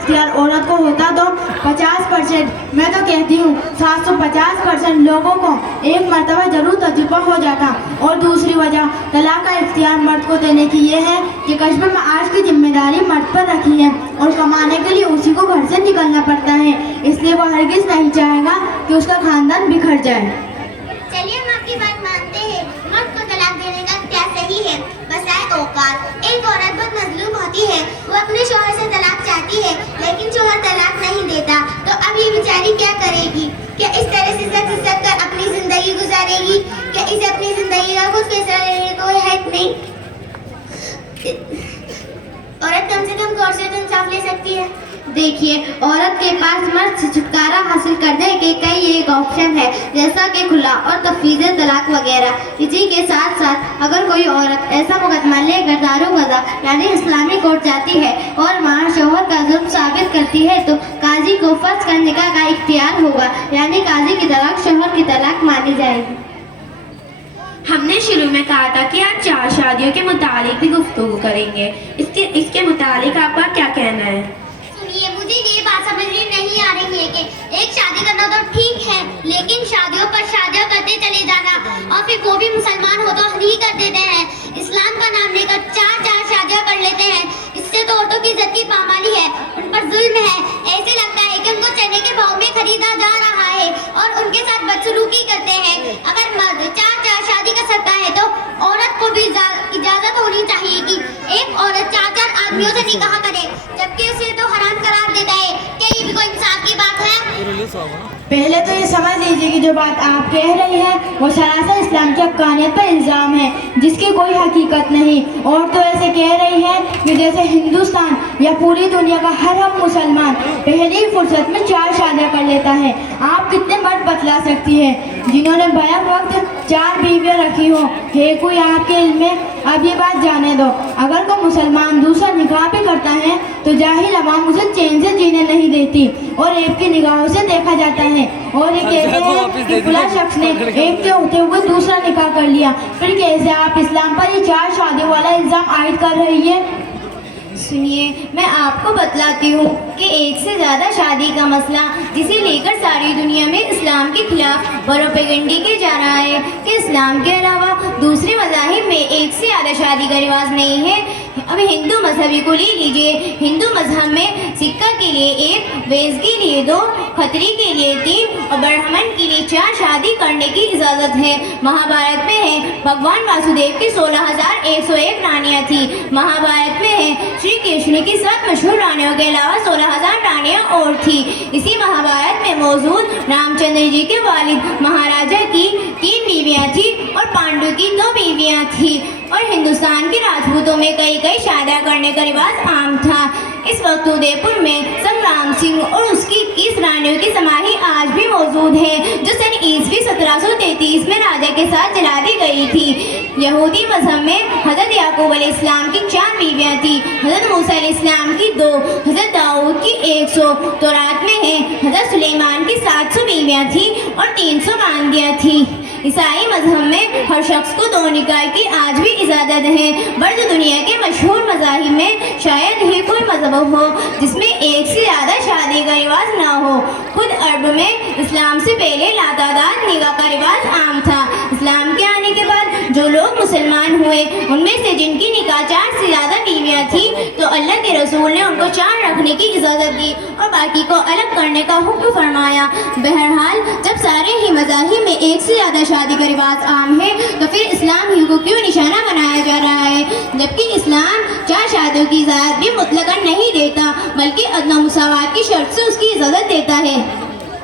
इख्तियार औरत को होता तो 50%, मैं तो कहती हूँ 750% लोगों को एक मर्तबा जरूर तजुर्बा हो जाता। और दूसरी वजह तलाक का इख्तियार मर्द को देने की ये है कि कस्बे में आज की जिम्मेदारी मर्द पर रखी है और कमाने के लिए उसी को घर से निकलना पड़ता है, इसलिए वो हरगिज नहीं चाहेगा कि उसका खानदान बिखर जाए। चलिए हम आपकी बात मानते हैं, मर्द को तलाक देने का क्या सही है। बसाए औकात एक औरत बहुत मजलूम होती है, वो अपने शौहर से तलाक चाहती है लेकिन शौहर तलाक नहीं देता, तो अब ये बेचारी क्या करेगी? क्या इस तरह से सच कर अपनी जिंदगी गुजारेगी? क्या इसे अपनी जिंदगी का खुद फैसला लेने को हक नहीं? औरत कम से कम कोर्ट से तो इंसाफ ले सकती है। देखिए, औरत के पास मर्द से छुटकारा हासिल करने के कई एक ऑप्शन है, जैसा कि खुला और तफवीज़ तलाक वगैरह। इसी के साथ साथ अगर कोई औरत ऐसा मुकदमा लेकर दारुगज़ा यानी इस्लामी कोर्ट जाती है और वहाँ शौहर का जुर्म साबित करती है तो काजी को फर्ज का निकाह का इख्तियार होगा, यानी काजी की तलाक शौहर की तलाक मानी जाएगी। हमने शुरू में कहा था कि आज 4 शादियों के मुतालिक भी गुफ्तगू करेंगे। इसके मुतालिक आपका क्या कहना है? सुनिए, मुझे ये बात समझ में नहीं आ रही है कि एक शादी करना तो ठीक है, लेकिन शादियों पर शादियां करते चले जाना और फिर वो भी मुसलमान हो तो नहीं कर देते हैं। इस्लाम का नाम लेकर 4 शादियां कर लेते हैं। इससे तो औरतों की इज्जत की पामाली है, उन पर जुल्म है। ऐसे लगता है कि उनको चने के भाव में खरीदा जा रहा है और उनके साथ बदसलूकी करते हैं। अगर मर्द 4 शादी कर सकता है तो औरत को भी इजाजत होनी चाहिए कि एक औरत 4 आदमियों से निकाह करे, जबकि उसे तो हराम करार देता है। क्या ये भी कोई इंसाफ की बात है? पहले तो ये समझ लीजिए कि जो बात आप कह रही हैं वो सरासर इस्लाम की हक्कानियत पर इल्ज़ाम है, जिसकी कोई हकीकत नहीं। और तो ऐसे कह रही हैं कि जैसे हिंदुस्तान या पूरी दुनिया का हर हम मुसलमान पहली फुर्सत में 4 शादियाँ कर लेता है। आप कितने मर्द बतला सकती हैं जिन्होंने बैक वक्त 4 बीवियाँ रखी हो? है कोई आपके इल्म में? अब ये बात जाने दो, अगर कोई मुसलमान दूसरा निकाह भी करता है तो जाहिल अवाम उसे चैन से जीने नहीं देती और एक की निगाहों से देखा जाता है। और ये कहते हैं कि फला शख्स ने एक के होते हुए दूसरा निकाह कर लिया, फिर कैसे आप इस्लाम पर ये 4 शादियों वाला इल्ज़ाम आयद कर रही है? सुनिए, मैं आपको बतलाती हूँ कि एक से ज़्यादा शादी का मसला, जिसे लेकर सारी दुनिया में इस्लाम के खिलाफ प्रोपेगेंडा किया जा रहा है कि इस्लाम के अलावा दूसरे मज़ाहिब में एक से ज़्यादा शादी का रिवाज नहीं है। अब हिंदू मजहब को ले लीजिए, हिंदू मजहब में सिक्का के लिए 1, वेज के लिए 2, खतरी के लिए 3 और ब्राह्मण के लिए 4 शादी करने की इजाज़त है। महाभारत में है भगवान वासुदेव की 16,101 रानियाँ थी। महाभारत में है श्री कृष्ण की 7 मशहूर रानियों के अलावा 16,000 रानियाँ और थी। इसी महाभारत में मौजूद रामचंद्र जी के वालिद महाराजा की 3 बीवियाँ थी और पांडु की 2 बीवियाँ थी। और हिंदुस्तान के राजपूतों में कई शादियाँ करने का रिवाज आम था। इस वक्त उदयपुर में संग्राम सिंह और उसकी 21 रानियों की समाधि आज भी मौजूद है, जो सन ईस्वी 1733 में राजा के साथ जला दी गई थी। यहूदी मजहब में हजरत याकूब अलैहिस्सलाम की 4 बीवियाँ थी, हजरत मूसा अलैहिस्सलाम की 2, हजरत दाऊद की 100, तौरात में है हजरत सुलेमान की 700 बीवियाँ थी और 300 बांदियाँ थी। ईसाई मजहब में हर शख्स को 2 निकाह की आज भी इजाज़त है। बल्कि दुनिया के मशहूर मज़ाहिब में शायद ही कोई मजहब हो जिसमें एक से ज़्यादा शादी का रिवाज ना हो। खुद अरब में इस्लाम से पहले लातादाद निकाह का रिवाज आम था। इस्लाम के आने के बाद जो लोग मुसलमान हुए उनमें से जिनकी निकाह 4 से ज़्यादा बीवियाँ थी तो अल्लाह के रसूल ने उनको 4 रखने की इजाज़त दी और बाकी को अलग करने का हुक्म फरमाया। बहरहाल, जब सारे ही मज़ाहिब में एक से ज़्यादा शादी का रिवाज आम है तो फिर इस्लाम ही को क्यों निशाना बनाया जा रहा है, जबकि इस्लाम 4 शादियों की इजाज़त भी मुतलकन नहीं देता बल्कि अदना मुसावात की शर्त से उसकी इजाज़त देता है।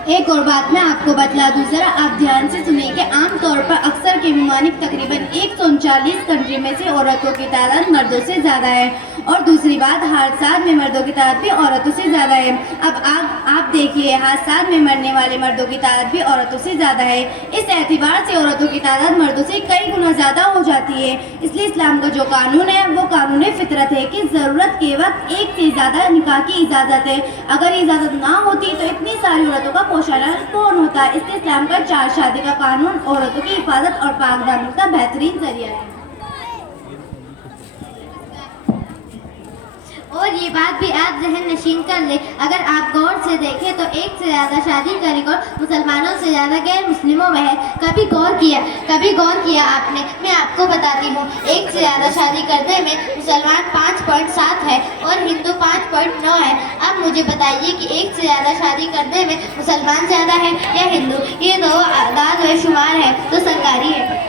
एक और बात मैं आपको बतला दूँ, ज़रा आप ध्यान से सुनिए कि आमतौर पर अक्सर के ममालिक तकरीबन 139 कंट्री में से औरतों की तादाद मर्दों से ज़्यादा है और दूसरी बात हादसात में मर्दों की तादाद भी औरतों से ज़्यादा है। अब आप देखिए, हादसात में मरने वाले मर्दों की तादाद भी औरतों से ज़्यादा है। इस एतबार से औरतों की तादाद मर्दों से कई गुना ज़्यादा हो जाती है। इसलिए इस्लाम का जो कानून है वो कानून फितरत है कि ज़रूरत के वक्त एक से ज़्यादा निकाह की इजाज़त है। अगर इजाज़त ना होती तो इतनी सारी औरतों का पोषण कौन होता है। इसलिए इस्लाम का 4 शादी का कानून औरतों की हिफाजत और पाकदानी का बेहतरीन जरिया है। اور یہ بات بھی آپ ذہن نشین کر لیں، اگر آپ غور سے دیکھیں تو ایک سے زیادہ شادی کا ریکارڈ مسلمانوں سے زیادہ غیر مسلموں میں ہے۔ کبھی غور کیا آپ نے؟ میں آپ کو بتاتی ہوں، ایک سے زیادہ شادی کرنے میں مسلمان 5.7 ہے اور ہندو 5.9 ہے۔ اب مجھے بتائیے کہ ایک سے زیادہ شادی کرنے میں مسلمان زیادہ ہے یا ہندو؟ یہ دو اعداد و شمار ہے تو سرکاری ہے۔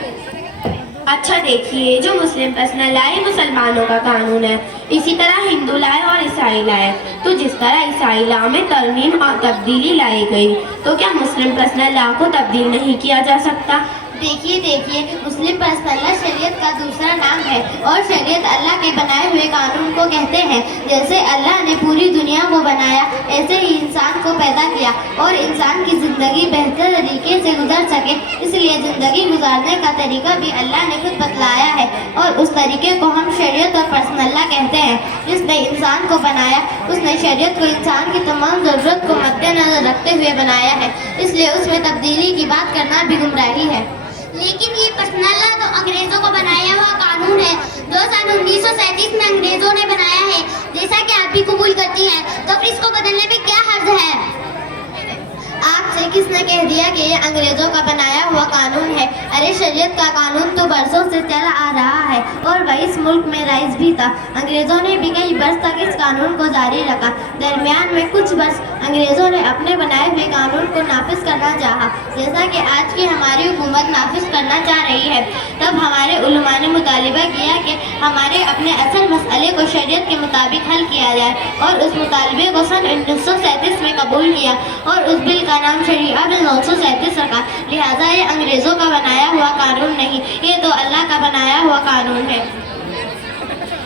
اچھا دیکھیے، جو مسلم پرسنل لا یہ مسلمانوں کا قانون ہے، اسی طرح ہندو لائے اور عیسائی لائے۔ تو جس طرح عیسائی لا میں ترمیم اور تبدیلی لائی گئی، تو کیا مسلم پرسنل لا کو تبدیل نہیں کیا جا سکتا؟ دیکھیے مسلم پرسنل لا شریعت کا دوسرا نام ہے، اور شریعت اللہ کے بنائے ہوئے قانون کو کہتے ہیں۔ جیسے اللہ نے پوری دنیا کو بنایا، ایسے ہی انسان کو پیدا کیا، اور انسان کی زندگی بہتر طریقے سے گزر سکے، اس لیے زندگی گزارنے کا طریقہ بھی اللہ نے خود بتلایا ہے، اور اس طریقے کو ہم شریعت اور پرسنل لا کہتے ہیں۔ جس نے انسان کو بنایا، اس نے شریعت کو انسان کی تمام ضرورت کو مد نظر رکھتے ہوئے بنایا ہے، اس لیے اس میں تبدیلی کی بات کرنا بھی گمراہی ہے۔ لیکن یہ پرسنل لا تو انگریزوں کو بنایا ہوا قانون ہے، جو سن 1937 میں انگریزوں نے بنایا ہے، جیسا کہ آپ بھی قبول کرتی ہیں، تو پھر اس کو بدلنے میں کیا حرج ہے؟ آپ سے کس نے کہہ دیا کہ یہ انگریزوں کا بنایا ہوا قانون ہے؟ ارے شریعت کا قانون تو برسوں سے چلا آ رہا ہے، اور وہ اس ملک میں رائج بھی تھا۔ انگریزوں نے بھی کئی برس تک اس قانون کو جاری رکھا، درمیان میں کچھ برس انگریزوں نے اپنے بنائے ہوئے قانون کو نافذ کرنا چاہا، جیسا کہ آج کی ہماری حکومت نافذ کرنا چاہ رہی ہے۔ تب ہمارے علماء نے مطالبہ کیا کہ ہمارے اپنے اصل مسئلے کو شریعت کے مطابق حل کیا جائے، اور اس مطالبے کو سن 1937 میں قبول کیا، اور اس بل کا نام شریعہ بل 937 رکھا۔ لہٰذا یہ انگریزوں کا بنایا ہوا قانون نہیں، یہ تو اللہ کا بنایا ہوا قانون ہے۔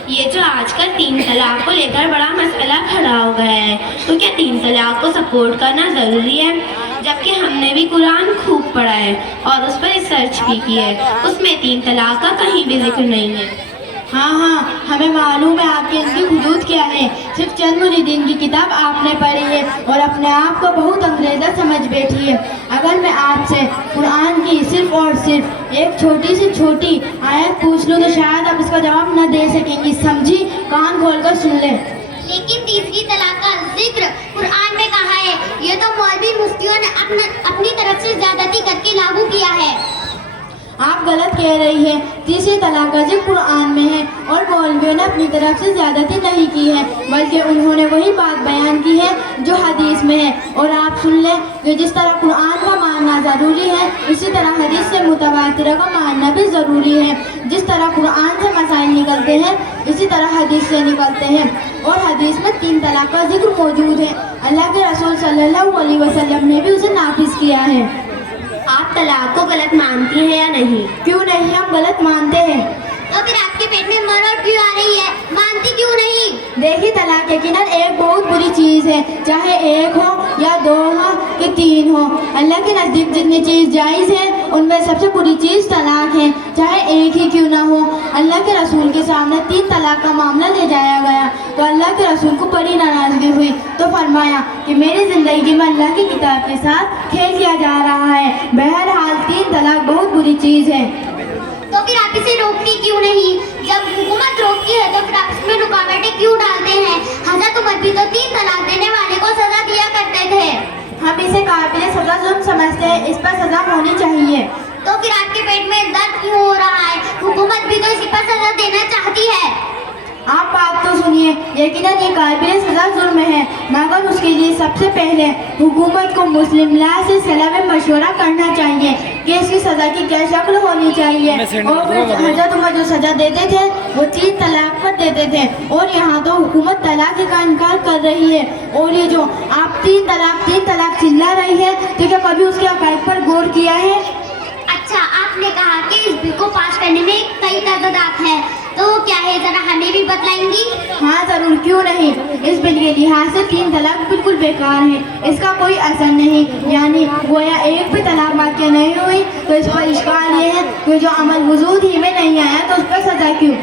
یہ جو آج کل 3 طلاق کو لے کر بڑا مسئلہ کھڑا ہو گیا ہے، تو کیا 3 طلاق کو سپورٹ کرنا ضروری ہے؟ جبکہ ہم نے بھی قرآن خوب پڑھا ہے اور اس پر ریسرچ بھی کی ہے، اس میں 3 طلاق کا کہیں بھی ذکر نہیں ہے۔ ہاں ہمیں معلوم ہے آپ کے ان کی حدود کیا ہے۔ صرف چند مریدین کی کتاب آپ نے پڑھی ہے اور اپنے آپ کو بہت انگریزا سمجھ بیٹھی ہے۔ اگر میں آپ سے قرآن کی صرف اور صرف ایک چھوٹی سی چھوٹی آیت پوچھ لوں تو شاید آپ اس کا جواب نہ دے سکیں گی، سمجھی؟ کان کھول کر سن لیں۔ لیکن تیسری طلاق کا ذکر قرآن میں کہا ہے، یہ تو مولوی مفتیوں نے اپنی طرف سے زیادتی کر کے لاگو کیا ہے۔ آپ غلط کہہ رہی ہیں، تیسری طلاق کا ذکر قرآن میں ہے اور مولویوں نے اپنی طرف سے زیادتی نہیں کی ہے، بلکہ انہوں نے وہی بات بیان کی ہے جو حدیث میں ہے۔ اور آپ سن لیں کہ جس طرح قرآن کا ماننا ضروری ہے، اسی طرح حدیث سے متواترہ کا ماننا بھی ضروری ہے۔ جس طرح قرآن سے مسائل نکلتے ہیں، اسی طرح حدیث سے نکلتے ہیں، اور حدیث میں 3 طلاق کا ذکر موجود ہے۔ اللہ کے رسول صلی اللہ علیہ وسلم نے بھی اسے نافذ کیا ہے۔ آپ طلاق کو غلط مانتی ہیں یا نہیں؟ کیوں نہیں، ہم غلط مانتے ہیں۔ تو پھر آپ کے پیٹ میں مرور کیوں آ رہی ہے؟ مانتی کیوں نہیں؟ دیکھیے طلاق یقیناً ایک بہت بری چیز ہے، چاہے 1 ہو یا 2 ہو کہ 3 ہو۔ اللہ کے نزدیک جتنی چیز جائز ہے ان میں سب سے بری چیز طلاق ہے، چاہے 1 ہی کیوں نہ ہو۔ اللہ کے رسول کے سامنے 3 طلاق کا معاملہ لے جایا گیا تو اللہ کے رسول کو بڑی ناراضگی ہوئی، تو فرمایا کہ میری زندگی میں اللہ کی کتاب کے ساتھ کھیل کیا جا رہا ہے۔ بہرحال 3 طلاق بہت بری چیز ہے۔ تو پھر آپ اسے روکتی کیوں نہیں؟ جب حکومت روکتی ہے تو پھر آپ اس میں رکاوٹیں کیوں ڈالتے ہیں؟ حضرت عمر بھی تو 3 طلاق دینے والے کو سزا دیا کرتے تھے۔ ہم اسے قابل سزا ظلم سمجھتے ہیں، اس پر سزا ہونی چاہیے۔ تو پھر آپ کے پیٹ میں درد کیوں ہو رہا ہے؟ حکومت بھی تو اسی پر سزا دینا چاہتی ہے۔ آپ بات تو سنیے، یقیناً یہ قابل سزا ظلم ہے، مگر اس کے لیے سب سے پہلے حکومت کو مسلم لا سے صلاح میں مشورہ کرنا چاہیے کہ اس کی سزا کی کیا شکل ہونی چاہیے۔ اور پھر حضرت عمر جو سزا دیتے تھے وہ 3 طلاق پر دیتے تھے، اور یہاں تو حکومت طلاق کا انکار کر رہی ہے۔ اور یہ جو آپ 3 طلاق چلا رہی ہے، تو کیا کبھی اس کے عقائد پر غور کیا ہے؟ اچھا، آپ نے کہا کہ اس بل کو پاس کرنے میں کئی تعداد ہیں، تو کیا ہے ذرا ہمیں بھی بتلائیں گی؟ ہاں ضرور، کیوں نہیں۔ اس بل کے لحاظ سے 3 طلاق بالکل بیکار ہے، اس کا کوئی اثر نہیں، یعنی گویا ایک بھی طلاق واقع نہیں ہوئی۔ تو اس پر اشکال یہ ہے کہ جو عمل وجود ہی میں نہیں آیا تو اس پر سزا کیوں؟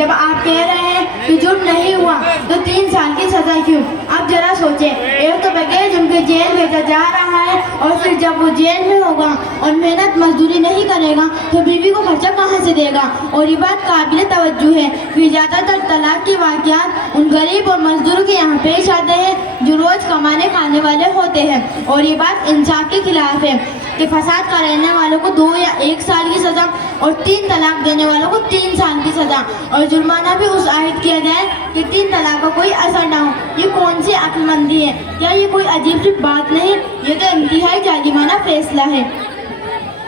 जब आप कह रहे हैं कि जुर्म नहीं हुआ तो 3 साल की सजा क्यों? अब जरा सोचें, एक तो बगैर जुर्म के जेल भेजा जा रहा है और फिर जब वो जेल में होगा और मेहनत मजदूरी नहीं करेगा तो बीवी को खर्चा कहाँ से देगा? और ये बात काबिल तवज्जो है कि ज़्यादातर तलाक के वाक़यात उन गरीब और मजदूरों के यहाँ पेश आते हैं जो रोज़ कमाने खाने वाले होते हैं। और ये बात इंसाफ के खिलाफ है कि फसाद करने वालों को 2 या 1 साल की सज़ा और 3 तलाक देने वालों को 3 साल की सज़ा और जुर्माना भी उस आयद किया जाए कि 3 तलाक का कोई असर ना हो। ये कौन सी अक्लमंदी है? क्या ये कोई अजीब सी बात नहीं? ये तो इंतहाई जालिमाना फैसला है।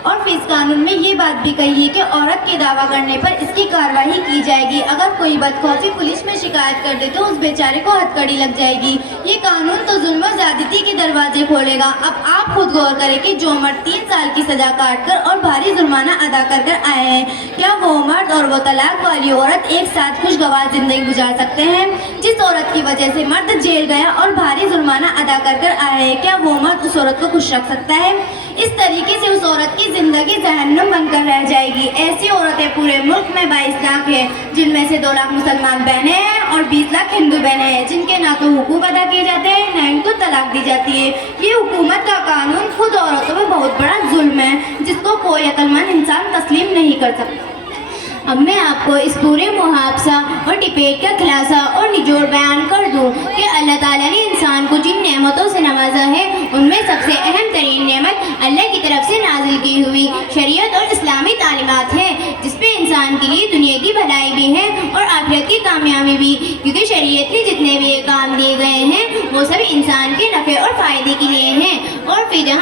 और फिर इस कानून में ये बात भी कही है कि औरत के दावा करने पर इसकी कार्रवाई की जाएगी। अगर कोई बदखौफी पुलिस में शिकायत कर दे तो उस बेचारे को हथकड़ी लग जाएगी। ये कानून तो जुल्म और ज़्यादती के दरवाजे खोलेगा। अब आप खुद गौर करें कि जो मर्द 3 साल की सजा काट कर और भारी जुर्माना अदा कर कर आए हैं, क्या वो मर्द और वो तलाक वाली औरत एक साथ खुशगवार जिंदगी गुजार सकते हैं? जिस औरत की वजह से मर्द जेल गया और भारी जुर्माना अदा कर कर आए हैं, क्या वो मर्द उस औरत को खुश रख सकता है? इस तरीके से उस औरत की जिंदगी जहन्नुम बनकर रह जाएगी। ऐसी औरतें पूरे मुल्क में 22 लाख हैं, जिनमें से 2 लाख मुसलमान बहनें हैं और 20 लाख हिंदू बहनें हैं, जिनके ना तो हुकूक अदा किए जाते हैं ना इनको तलाक दी जाती है। ये हुकूमत का कानून खुद औरतों में बहुत बड़ा जुल्म है, जिसको कोई अक्लमंद इंसान तस्लीम नहीं कर सकता। अब मैं आपको इस पूरे मुहावजा और डिबेट का खुलासा और निचोड़ बयान कर दूं कि अल्लाह ताला ने इंसान को जिन नेमतों से नवाजा है उनमें सबसे अहम तरीन नेमत अल्लाह की तरफ से नाजिल की हुई शरीयत और इस्लामी तालीमात है, जिसपे इंसान के लिए दुनिया की भलाई भी है और आखिरत की कामयाबी भी, क्योंकि शरीयत में जितने भी ये काम दिए गए हैं वो सब इंसान के नफ़े और फ़ायदे के लिए हैं। और फिर जहाँ